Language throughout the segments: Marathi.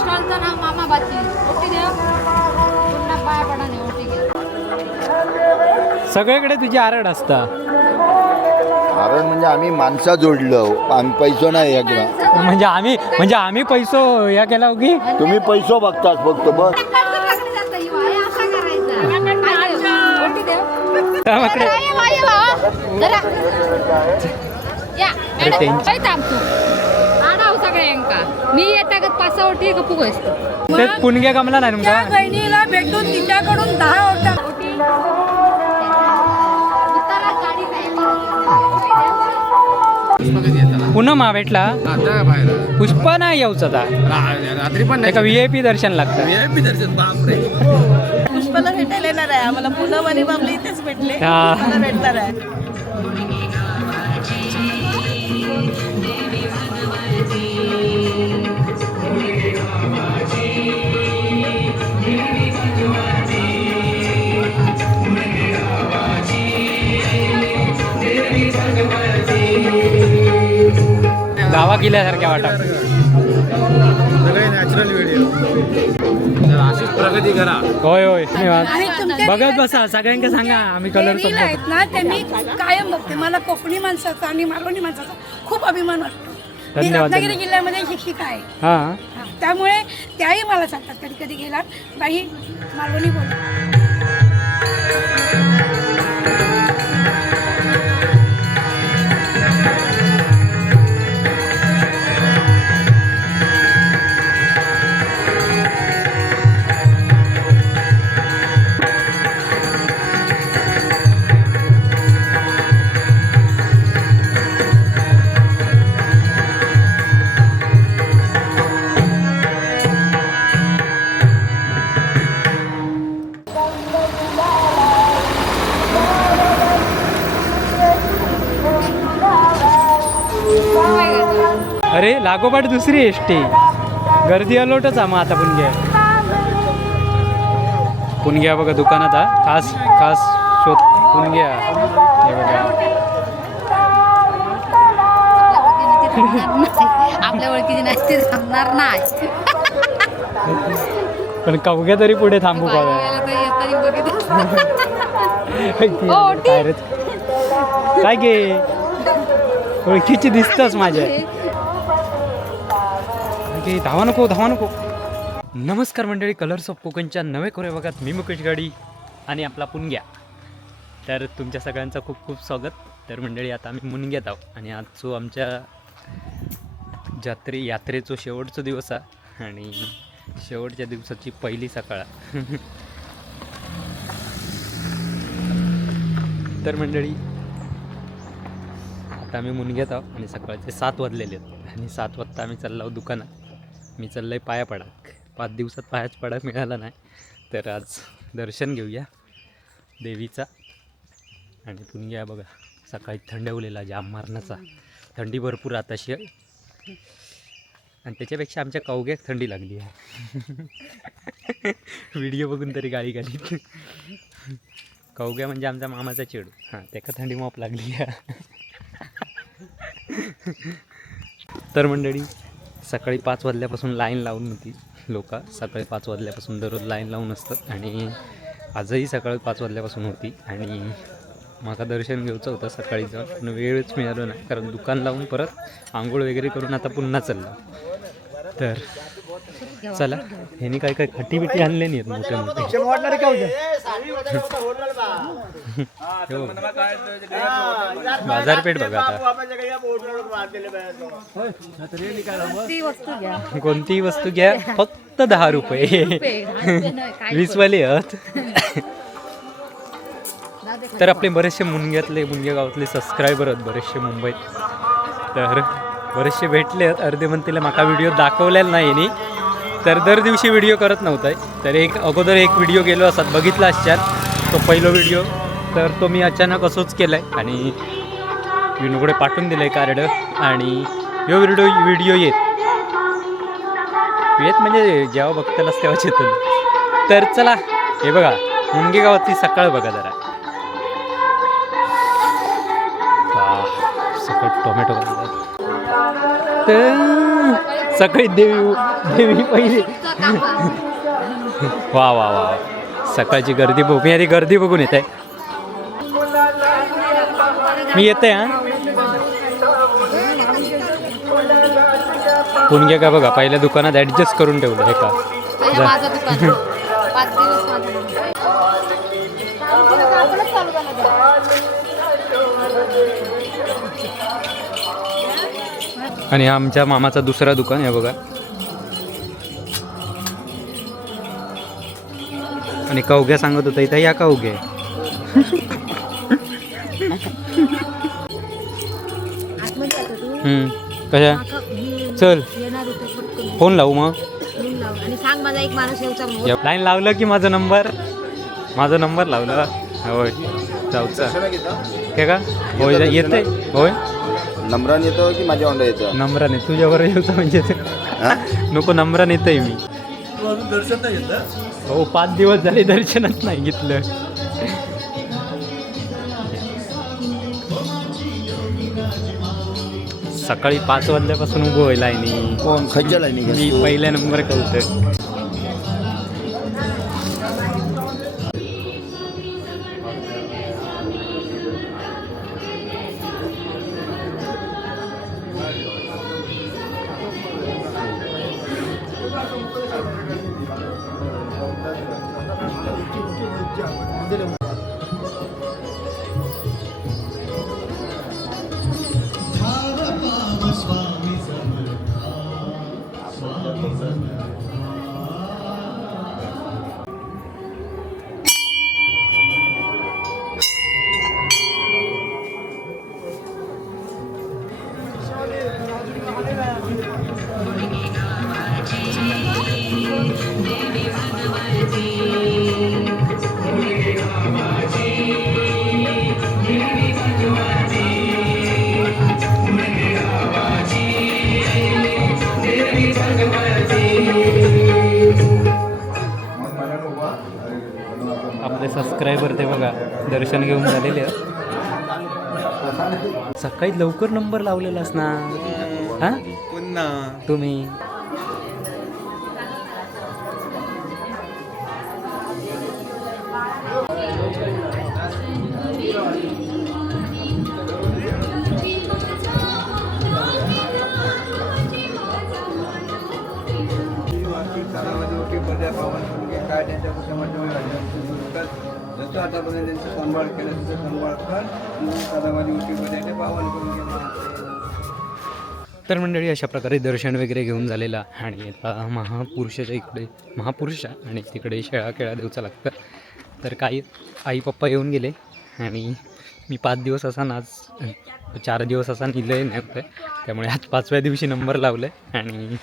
स्टॉलचं नाव मामा बाची ओटी देव पुन्हा पाया पडाने ओटी घे. सगळीकडे तुझी आरड असता. कारण म्हणजे आम्ही माणसं जोडलो, आम्ही पैसो नाही या केला. म्हणजे आम्ही पैसो या केला की तुम्ही पैसो बघताच फक्त बस. मी येता पाच ओटी गप्पू असतो ते पुणग्या कमला नाही तुमका बहिणीला भेटून तिच्याकडून 10 ओटा पुन्हा मा भेटला पुष्पा नाही येऊच आता रात्री पण एका VIP दर्शन लागतं. VIP दर्शन बापरे. पुष्पाला भेटायला येणार आहे आम्हाला. पुण्यामध्ये बाबली इथेच भेटले. हा. मला भेटणार आहे. गावा गेल्यासारख्या वाटा. सगळे नॅचरल व्हिडिओ. अशीच प्रगती करा. होय होय बघत बसा. सगळ्यांना सांगा आम्ही कलर आहेत ना ते मी कायम बघते. मला कोकणी माणसाचा आणि मालवणी माणसाचा खूप अभिमान वाटतो. मी धन्यवाद. रत्नागिरी जिल्ह्यामध्ये शिक्षिका आहे. हा त्यामुळे त्याही मला सांगतात कधी कधी गेलात बाई मालवणी बोल. अरे लागोपाठ दुसरी ST गर्दी अलोटच मग आता पुणग्या बघा दुकानात खास खास शोध पुणग्या हे बघा. आपल्या ओळखीची नाही ते थांबणार नाही. पण कवघ्या तरी पुढे थांबू पाहिजे. काय गे ओळखीची दिसतच माझ्या. धावा नको. नमस्कार मंडळी, कलर्स ऑफ कोकणच्या नवे कोरे बघत मी मुकेश गाडी आणि आपला पुणग्या. तर तुमच्या सगळ्यांचं खूप खूप स्वागत. तर मंडळी आता आम्ही मुणग्यात आहोत आणि आज जो आमच्या यात्रेचो शेवटचा दिवस आहे आणि शेवटच्या दिवसाची पहिली सकाळ. तर मंडळी आता आम्ही मुणग्यात आहोत आणि सकाळचे 7 वाजलेले आहेत आणि 7 वाजता आम्ही चाललो आहोत दुकानात. मी चाललो आहे पाया पडाक. 5 दिवसात पायाच पडाक मिळाला नाही, तर आज दर्शन घेऊया देवीचा. आणि पुणग्या बघा सकाळी थंडवलेला जाम मारण्याचा. थंडी भरपूर आताशी आहे आणि त्याच्यापेक्षा आमच्या कवग्यात थंडी लागली आहे. व्हिडिओ बघून तरी गाडी गाडी. कवग्या म्हणजे आमचा मामाचा चेडू. हां त्याका थंडी मोप लागली आहे. तर मंडळी सकाळी 5 वाजल्यापासून लाईन लावून होती. लोक सकाळी 5 वाजल्यापासून दररोज लाईन लावून असतात आणि आजही सकाळी 5 वाजल्यापासून होती. आणि मला दर्शन घ्यायचं होतं सकाळी जाऊन, पण वेळच मिळालो नाही कारण दुकान लावून परत आंघोळ वगैरे करून आता पुन्हा चाललं. तर चला ह्यांनी काय काय खट्टी बिटी आणले नाहीत मोठे मोठे. बाजारपेठ बघा आता. कोणतीही वस्तू घ्या फक्त 10 रुपये. 20 वाले आहेत. तर आपले बरेचसे मुणग्या गावातले सबस्क्रायबर आहेत बरेचसे मुंबईत. तर बरेचसे भेटले आहेत. अर्धे म्हणतील माका व्हिडिओ दाखवलेला नाही नी, तर दर दिवशी व्हिडिओ करत नव्हता. तर अगोदर एक व्हिडिओ गेलो असतात बघितला असतात तो पहिलो व्हिडिओ. तर तो मी अचानक असंच केला आहे आणि विनूकडे पाठवून दिलं आहे कार्ड. आणि ह्यो व्हिडिओ येत म्हणजे जेव्हा बघतालाच तेव्हाच येतो. तर चला हे बघा मुणगे गावातली सकाळ बघा जरा. सकाळ टोमॅटो सकाळी देवी पहिली. वा वा वा, सकाळची गर्दी बघ. मी आधी गर्दी बघून येत आहे. मी येते हा. पुणगे का बघा, पहिल्या दुकानात ऍडजस्ट करून ठेवलं हे का. माझं दुकान 5 दिवस माझं. आणि हा आमच्या मामाचा दुसरा दुकान आहे बघा. आणि कवघ्या सांगत होता इथं या कवघे. कशा चल फोन लावू मग. आणि सांग माझा एक माणूस येऊचा. लाईन लावलं की माझा नंबर लावला. होय जाऊचा काय का. होय येते. होय नम्रान येतो की माझ्या अंडा येतो. नम्राने तुझ्यावर येऊचा म्हणजे नको. नम्रान येतोय मी. दर्शन नाही घेतलं. हो 5 दिवस झाले दर्शनच नाही घेतलं. सकाळी 5 वाजल्यापासून उभं व्हायला आहे. कोण खज्जा लाईनी मी पहिल्या नंबर कळतं. आपले सबस्क्रायबर ते बघा दर्शन घेऊन झालेले. सकाळी लवकर नंबर लावलेलास ना हा पुन्हा तुम्ही. जसं आतापर्यंत त्यांचं सांभाळ केलं तसं सांभाळ कर. सदावादी उठीमध्ये पावन करून गेले. तर मंडळी अशा प्रकारे दर्शन वगैरे घेऊन झालेला. आणि आता महापुरुषाच्या इकडे महापुरुषा आणि तिकडे शेळा केळा देऊचा लागतं. तर काही आई पप्पा येऊन गेले आणि मी 5 दिवस असा आज 4 दिवस असा निलय नव्हतं. त्यामुळे आज 5व्या दिवशी नंबर लावलं आहे आणि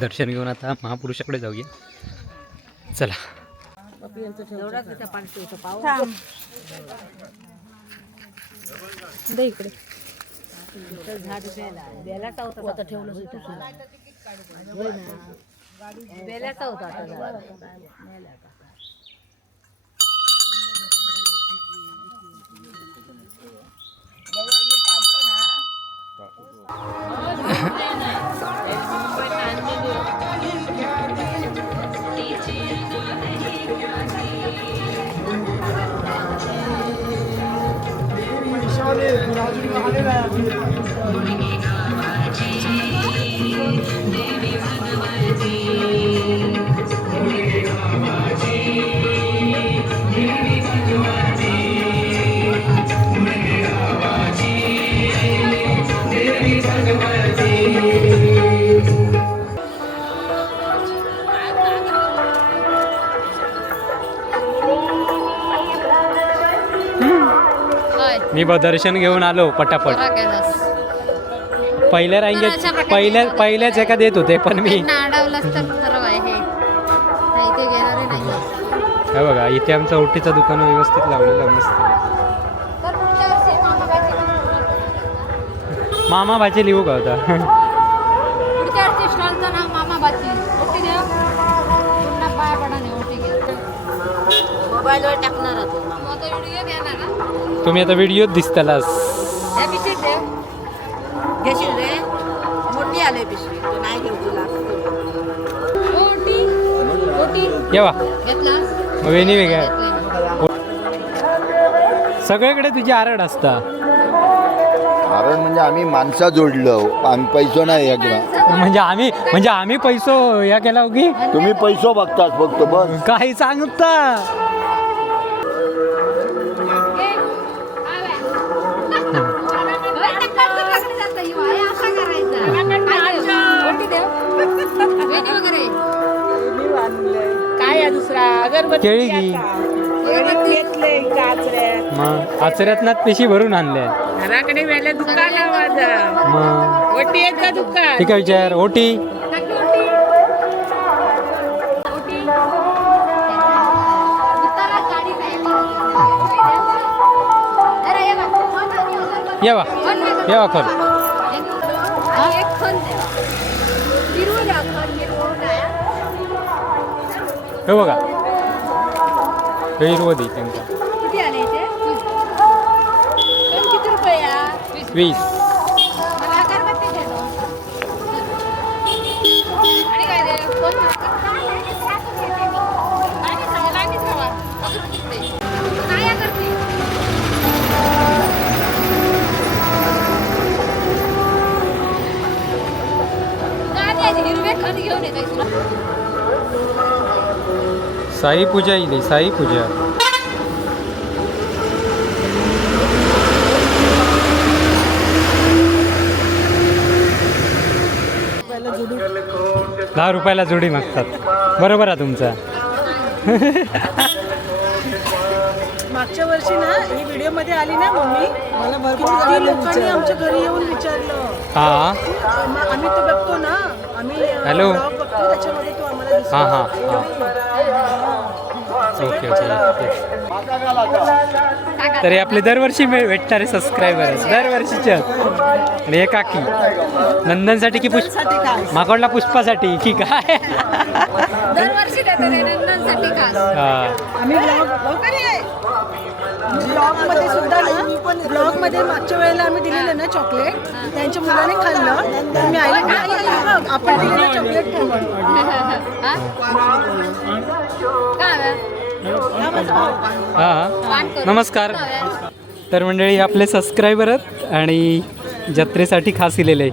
दर्शन घेऊन आता महापुरुषाकडे जाऊया. चला. इकडे झाड बेलाचा होता आता ठेवलं बेलाचा होता आता. मी दर्शन घेऊन आलो पटापट. पहिल्या रांगेत पहिल्याच एका देत होते पण मी हे बघा इथे आमचं ओटीचं दुकान व्यवस्थित लावलेलं मस्त. मामा भाजी लिहू का होता. पुढच्या वर्षी स्टॉलचं नाव मामा भाची. ओटी देव पुन्हा पाया पडा नाही. ओटी घे मोबाईलवर टाकणार आता व्हिडिओ घेणार ना तुम्ही. आता व्हिडिओत दिसतालास. घेशील रे मोठी आले पिशवी. नाही घेऊ तुला. येवा घेतला वेणी वेगळ्या सगळीकडे तुझी आरड असता. कारण म्हणजे आम्ही माणसा जोडलं, आम्ही पैसो नाही या किंवा म्हणजे आम्ही पैसो या केला की तुम्ही पैसो बघताच फक्त बस. काही सांगता. काय आहे दुसरा अगरबत्ती केळी घी घेतले काचऱ्यात मग आचऱ्यातनात पिशी भरून आणल्या. घराकडे वेळेला दुकान लावायचं मग ओटी येत का दुकान ठीक आहे विचार ओटी येवा येवा खोल. हे बघा हे हिरवं दे त्यांचा किती आले इथे? किती रुपये? 20. मला अगरबत्ती दे दोन. आणि काय दे? कोण लाईनीत राहा. अगरबत्ती दे. काय अगरबत्ती? काय द्यायचे? हिरवे खत घेऊन येते तुला. साई पूजा इली साई पूजा. ₹10 जोडी मागतात. बरोबर आहे तुमचा. मागच्या वर्षी ना ही व्हिडिओ मध्ये आली ना मम्मी मला भरपूर लोकांनी आमच्या घरी येऊन विचारलं हां आम्ही तो बघतो ना आम्ही हॅलो. vlog बघतो त्याच्यामध्ये तो आम्हाला दिसतो. हां हां ओके ओके. तरी आपले दरवर्षी भेटणारे सबस्क्रायबर आहेत दरवर्षीच्या. आणि हे काकी नंदनसाठी की माकडला पुष्पासाठी की काय. दरवर्षी देते रे नंदनसाठी खास. हां आम्ही ब्लॉग मध्ये सुद्धा ना ब्लॉग मध्ये मागच्या वेळेला आम्ही दिलेलं ना चॉकलेट त्यांच्या मुलाने खाल्लं तर मी आईला म्हटलं, बघ, आपण दिलेलं चॉकलेट हा? काय हां नमस्कार. तर मंडळी आपले सबस्क्रायबर आहेत आणि जत्रेसाठी खास इलेले.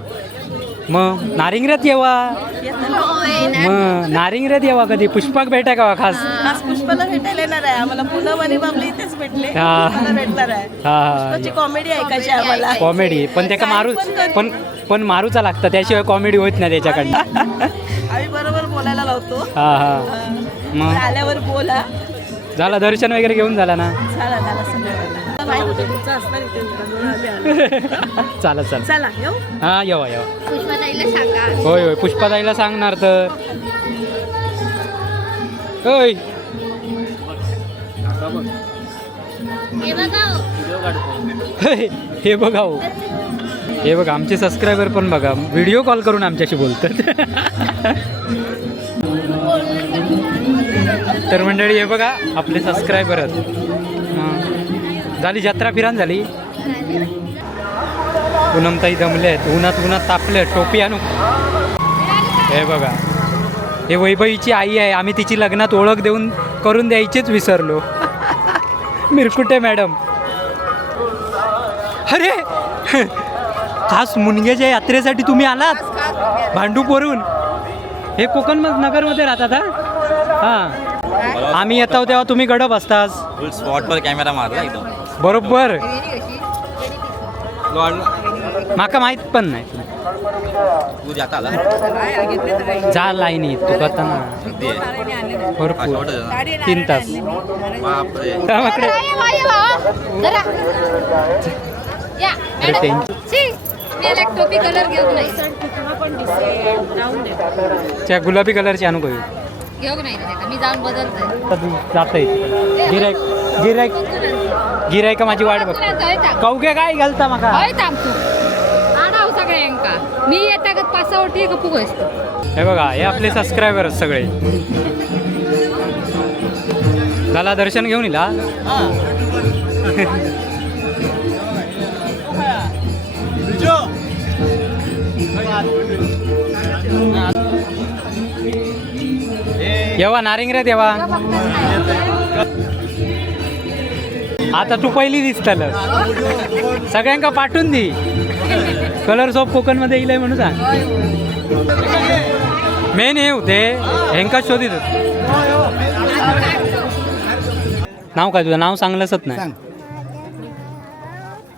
मग नारिंगऱ्यात येवा मग नारिंगऱ्यात येवा कधी पुष्पाक भेटा का खास. आज पुष्पाला भेटायला येणार आहे आम्हाला पूनम आणि बाबली इथेच भेटले हा. मला भेटणार आहे पुष्पाची हां कॉमेडी ऐकायची आहे आम्हाला कॉमेडी पण त्याका मारू पण मारूचा लागतं त्याशिवाय कॉमेडी होत नाही त्याच्याकडनं. आम्ही बरोबर बोलायला लावतो हां हां मग आल्यावर बोला झाला दर्शन वगैरे घेऊन झाला ना. झाला संध्याकाळला तुमचं असणार इथे आम्ही आलो. चालत चालत चला येऊ हां येवा येवा. पुष्पाताईला सांगा. होय होय पुष्पाताईला सांगणार तर. होय हे बघा हो. हे बघा हो हे बघा आमचे सबस्क्रायबर पण बघा व्हिडिओ कॉल करून आमच्याशी बोलतात. तर मंडळी हे बघा आपले सबस्क्रायबर झाली जत्रा फिरान झाली. पूनमताई दमले आहेत उन्हात तापले टोपी आणू. हे बघा हे वैभवीची आई आहे आम्ही तिची लग्नात ओळख देऊन करून द्यायचीच विसरलो. मिरकुटे मॅडम. अरे खास मुनगेच्या यात्रेसाठी तुम्ही आलात भांडूपवरून. हे कोकण नगरमध्ये राहतात हां आम्ही येतो तेव्हा तुम्ही गडप असतास. स्पॉटवर कॅमेरा मारला एकदम बरोबर. माका माहीत पण नाही. तू जाता आला जा लाईनीत तू करता ना भरपूर 3 तास. बापरे गावाकडे जरा. या अरे मॅडम. टेन्शन. शी, मी याला एक टोपी कलर घेऊन नाही. त्या गुलाबी कलरची आणू काही घेऊन नाही रे, मी जाऊन बदलतोय. जात गिरायक माझी वाट बघ. कवगे काय घालता माका होय थांब तू. आणाव सगळ्यांका. मी येता का 5-6 ओटी गप्पू असतो. हे बघा हे आपले सबस्क्रायबर सगळे. झाला दर्शन घेऊन येला. हे येवा नारिंग रे देवा आता तू पहिली दिसतल सगळ्यांका पाठवून दी कलर्स ऑफ कोकण मध्ये येईल म्हणून सांग मेन हे होते हेंका शोधित नाव काय तुझं नाव सांगलंच नाही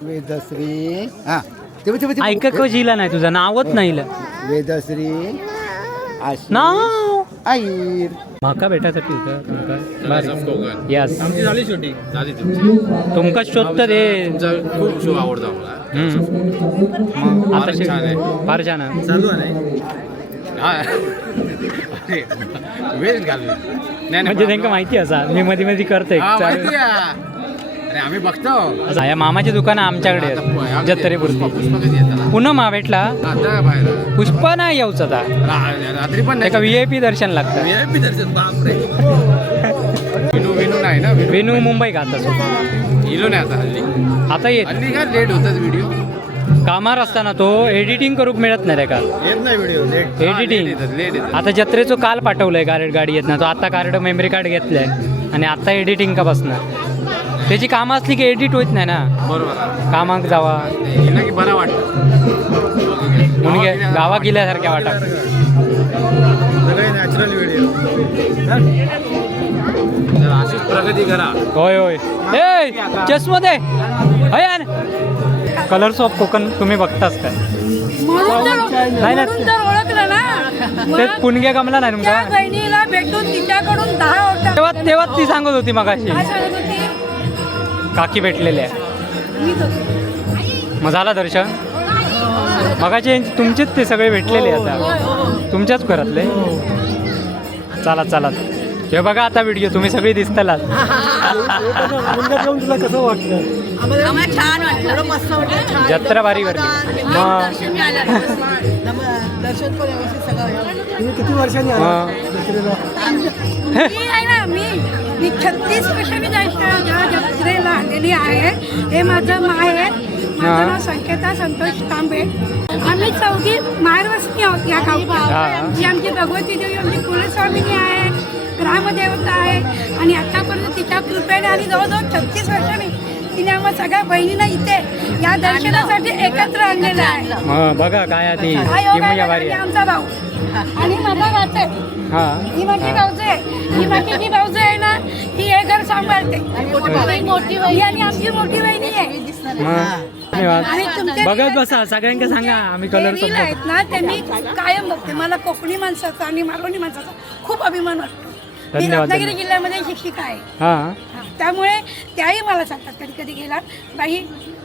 वेदश्री हा ऐक कशीला नाही तुझं नावच नाही वेदश्री नाव आईर म्हाका भेटायसाठी होतं तुमका यस आमची झाली शूटिंग झाली तुमची तुमका शोधतं ते तुमचा खूप शो आवडतो आम्हाला मग आता फार छान आहे. फार छान आहे. चालू आहे वेस्ट घालू नाही म्हणजे त्यांना माहिती असा मी मध्ये मध्ये करतोय माहिती आहे. अरे आम्ही बघतो या मामाची दुकान आमच्याकडे आहेत जत्रेपुरती पुष्पा येतात पुन्हा मा भेटला आता बाहेर पुष्पा नाही येऊच आता रात्री पण एका VIP दर्शन लागतं VIP दर्शन बापरे विनू नाही ना वेणू मुंबई का आता इलो नाही आता हल्ली आता येत हल्ली काय लेट होतात व्हिडिओ कामार असताना तो एडिटिंग करूक मिळत नाही रे का येत नाही व्हिडिओ लेट एडिटिंग लेट येतात आता जत्रेचं काल पाठवलंय गाडी येत ना तो आता कार्ड मेमरी कार्ड घेतलंय आणि आता एडिटिंग का बसणार त्याची कामं असली की एडिट होत नाही ना बरोबर आहे. कामाक जावा गेला की बरं वाटतं म्हणून गावा गेल्यासारख्या वाटा सगळे नॅचरल व्हिडिओ अशीच प्रगती करा होय होय ए चष्मा दे हयान कलर्स ऑफ कोकण तुम्ही बघताच काय नाही ना ओळखलं ना ते पुणगे गमला नाही तुमका बहिणीला भेटून तिच्याकडून 10 तेव्हा ती सांगत होती मगाशी सांगत होती काकी भेटलेल्या मग झाला दर्शन मगाचे तुमचेच ते सगळे भेटलेले आता तुमच्याच घरातले चला चला हे बघा आता व्हिडिओ तुम्ही सगळी दिसतालात तुला कसं वाटलं आम्हाला छान वाटलं मस्त वाटलं जत्रा भारी करते मग दर्शन पण व्यवस्थित सगळं तुम्ही किती वर्षांनी मग मी आहे ना मी 36 वर्षांनी जत्रेला आलेली आहे हे माझं माहेर माझं नाव संकेता संतोष तांबे आम्ही चौघी माहेरवसनी आहोत या गावची जी आमची भगवती देवी आमची कुलस्वामिनी आहे ग्रामदेवता आहे आणि आतापर्यंत तिच्या कृपेने आणि जवळजवळ 36 वर्षांनी तिने आम्हाला सगळ्या बहिणींना इथे या दर्शनासाठी एकत्र आणलेलं आहे मग बघा काय आहे ती हा योग आहे भारी आणि आहे आमचा भाऊ आणि माझा वाचे हा ही माझी भाऊजे ही माझी जी भाऊजे आहे ना ही हे घर सांभाळते मोठी बहिणी आणि आमची मोठी बहिणी आहे मग धन्यवाद आणि तुमचे बघत बसा सगळ्यांका सांगा आम्ही जे कलर रील आहेत ना ते मी कायम बघते मला कोकणी माणसाचा आणि मालवणी माणसाचा खूप अभिमान वाटतो मी धन्यवाद, रत्नागिरी धन्यवाद. जिल्ह्यामध्ये शिक्षिका आहे हा हा, त्यामुळे त्याही मला सांगतात कधी कधी गेला बाई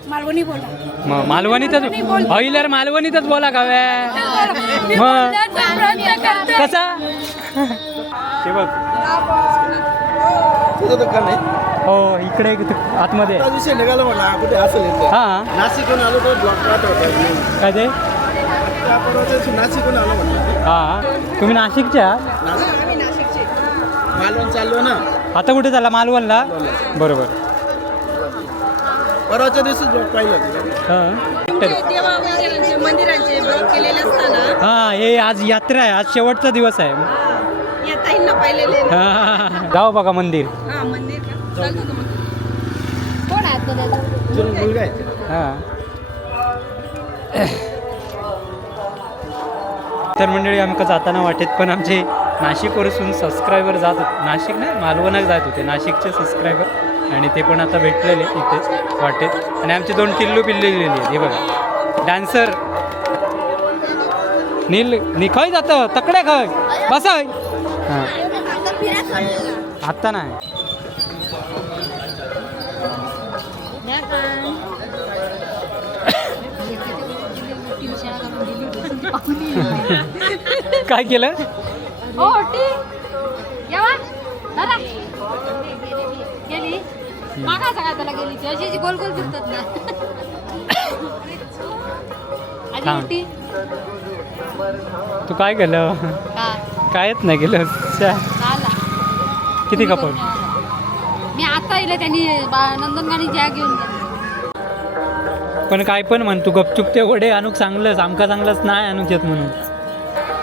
मालवणी बोला मग मालवणीतच होईलर मालवणीतच बोला गाव्या मी मग बोलण्याचा प्रयत्न करते. कसा ते बघ तुझं दुकान आहे हो इकडे आतमध्ये आता विषय निघाला म्हटला कुठे असेल इथं. हा नाशिकहून आलो तर ब्लॉक राहत होता काय ते त्या परवाच्या नाशिकहून आलो म्हटलं हा तुम्ही नाशिकच्या मालवण चाललो ना आता कुठे झाला मालवणला बरोबर परवाच्या दिवशी ब्लॉक पाहिलं होतं. हा मंदिरांचे ब्लॉक केलेले असताना हा हे आज यात्रा आहे आज शेवटचा दिवस आहे या ताईंना पाहिलेले हा, जाऊ बघा मंदिर हा मंदिर का चालतो का मंदिर कोण आहे तो त्याचा? तुझा मुलगा आहे हा तर मंडळी आमका जाताना वाटेत पण आमचे नाशिकवरसून सबस्क्रायबर जात होते नाशिक नाही मालवणात जात होते नाशिकचे सबस्क्रायबर आणि ते पण आता भेटलेले इथेच वाटेत आणि आमचे 2 टिल्लू पिल्ले दिलेली आहेत हे बघा डान्सर खय जातं तकडे खय बसाय हां आत्ता नाही काय केलं हो टी येवा दादा गेली मागा सगळ्या त्याला गेली ती अशी गोल गोल फिरतात ना आधी हा. मोठी तू काय केलं का कायच नाही केलं छ्या. आला किती कपड मी आता येईल त्यांनी नंदनगाणी ज्या घेऊन गेली. पण काय पण म्हण तू गपचूप ते वडे आणूक चांगलंच आमका चांगलंच नाही आणूक येत म्हणून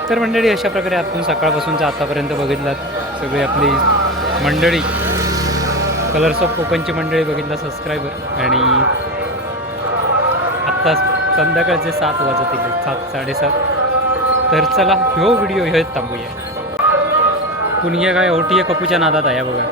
तर मंडळी अशा प्रकारे आपण सकाळपासूनच्या आतापर्यंत बघितलात सगळी आपली मंडळी, कलर्स ऑफ कोकणची मंडळी बघितला सबस्क्रायबर. आणि आत्ता संध्याकाळचे 7 वाजतील, 7 साडेसात. तर चला ह्यो व्हिडिओ हे थांबूया. पुण्या काय ओटीए कपूच्या नादात आहे बघा.